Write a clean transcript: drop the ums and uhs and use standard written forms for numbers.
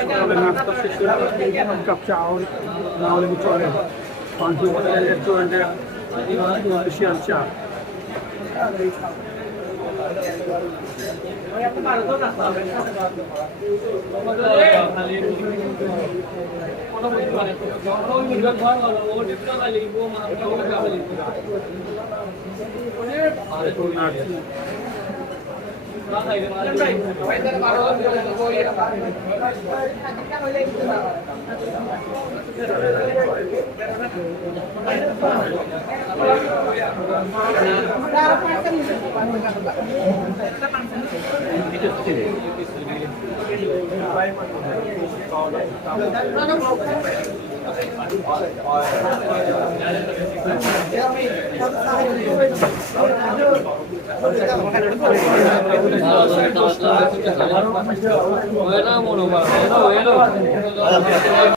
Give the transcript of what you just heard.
সকালে নাস্তা শেষ করে এক কাপ চা না হলে চলে পাঁচশো রেস্টুরেন্টের স্পেশাল চা। Bueno,